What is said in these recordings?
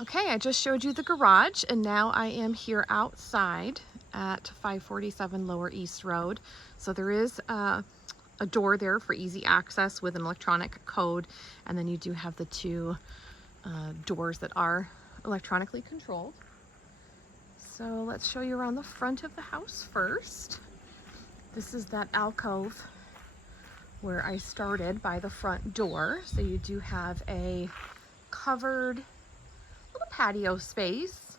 Okay, I just showed you the garage, and now I am here outside at 547 Lower East Road. So there is a door there for easy access with an electronic code, and then you do have the two doors that are electronically controlled. So let's show you around the front of the house first. This is that alcove where I started by the front door. So you do have a covered little patio space,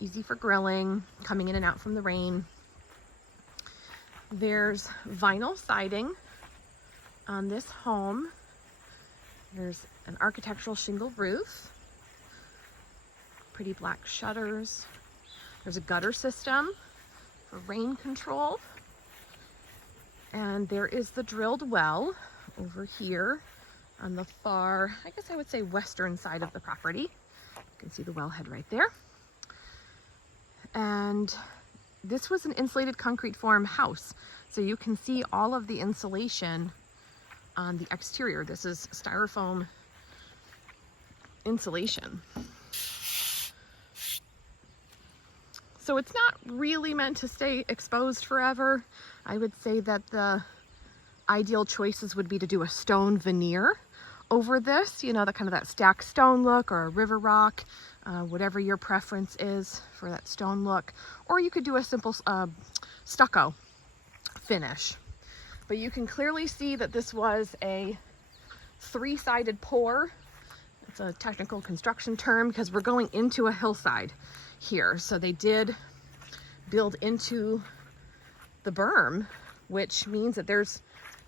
easy for grilling, coming in and out from the rain. There's vinyl siding on this home. There's an architectural shingle roof, pretty black shutters. There's a gutter system for rain control. And there is the drilled well over here on the far, I guess I would say western side of the property. You can see the wellhead right there. And this was an insulated concrete form house. So you can see all of the insulation on the exterior. This is styrofoam insulation. So it's not really meant to stay exposed forever. I would say that the ideal choices would be to do a stone veneer over this, you know, that stacked stone look, or a river rock, whatever your preference is for that stone look. Or you could do a simple stucco finish. But you can clearly see that this was a three-sided pour. It's a technical construction term because we're going into a hillside here. So they did build into the berm, which means that there's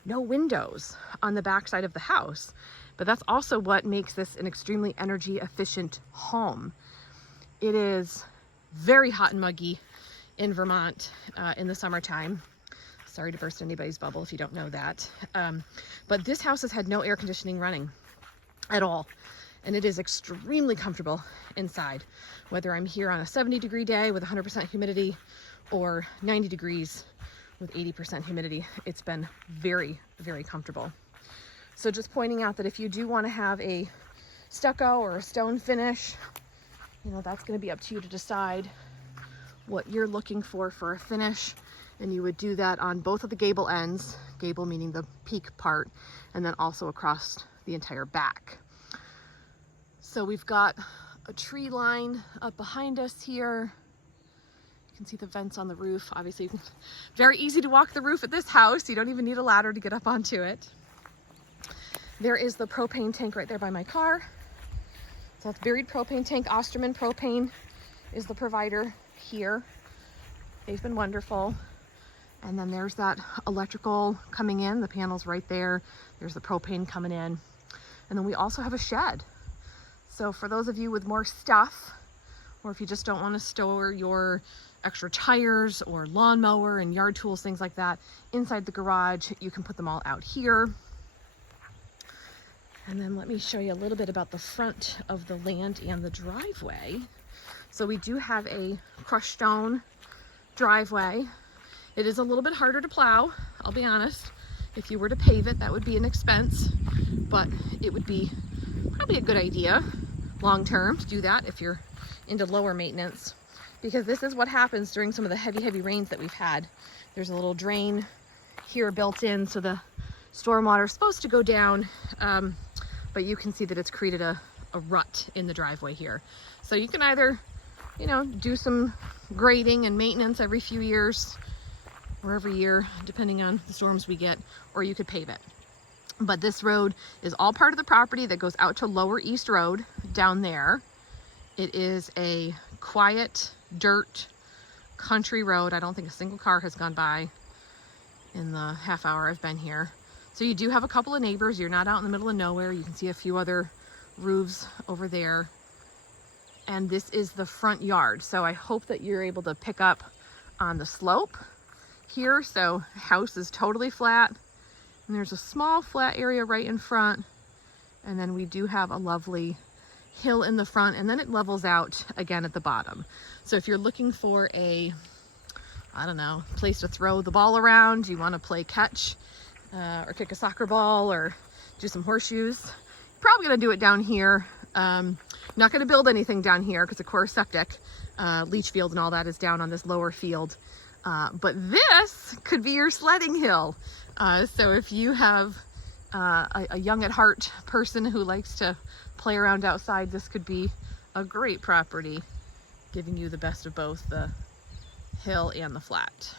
no windows on the back side of the house. But that's also what makes this an extremely energy efficient home. It is very hot and muggy in Vermont in the summertime. Sorry to burst anybody's bubble if you don't know that. But this house has had no air conditioning running at all. And it is extremely comfortable inside, whether I'm here on a 70-degree day with 100% humidity or 90 degrees with 80% humidity. It's been very, very comfortable. So just pointing out that if you do want to have a stucco or a stone finish, you know, that's going to be up to you to decide what you're looking for a finish. And you would do that on both of the gable ends, gable meaning the peak part, and then also across the entire back. So we've got a tree line up behind us here. You can see the vents on the roof. Obviously, very easy to walk the roof at this house. You don't even need a ladder to get up onto it. There is the propane tank right there by my car. So that's buried propane tank. Osterman Propane is the provider here. They've been wonderful. And then there's that electrical coming in. The panel's right there. There's the propane coming in. And then we also have a shed. So for those of you with more stuff, or if you just don't want to store your extra tires or lawnmower and yard tools, things like that, inside the garage, you can put them all out here. And then let me show you a little bit about the front of the land and the driveway. So we do have a crushed stone driveway. It is a little bit harder to plow, I'll be honest. If you were to pave it, that would be an expense, but it would be probably a good idea long term to do that if you're into lower maintenance, because this is what happens during some of the heavy rains that we've had. There's a little drain here built in, so the stormwater is supposed to go down, but you can see that it's created a rut in the driveway here. So you can either, you know, do some grading and maintenance every few years or every year, depending on the storms we get, or you could pave it. But this road is all part of the property that goes out to Lower East Road down there. It is a quiet, dirt, country road. I don't think a single car has gone by in the half hour I've been here. So you do have a couple of neighbors. You're not out in the middle of nowhere. You can see a few other roofs over there. And this is the front yard. So I hope that you're able to pick up on the slope here. So the house is totally flat. And there's a small flat area right in front. And then we do have a lovely hill in the front, and then it levels out again at the bottom. So if you're looking for a, I don't know, place to throw the ball around, you want to play catch or kick a soccer ball or do some horseshoes, you're probably going to do it down here. Not going to build anything down here because of course septic, leach field and all that is down on this lower field. But this could be your sledding hill. So if you have a young at heart person who likes to play around outside, this could be a great property, giving you the best of both the hill and the flat.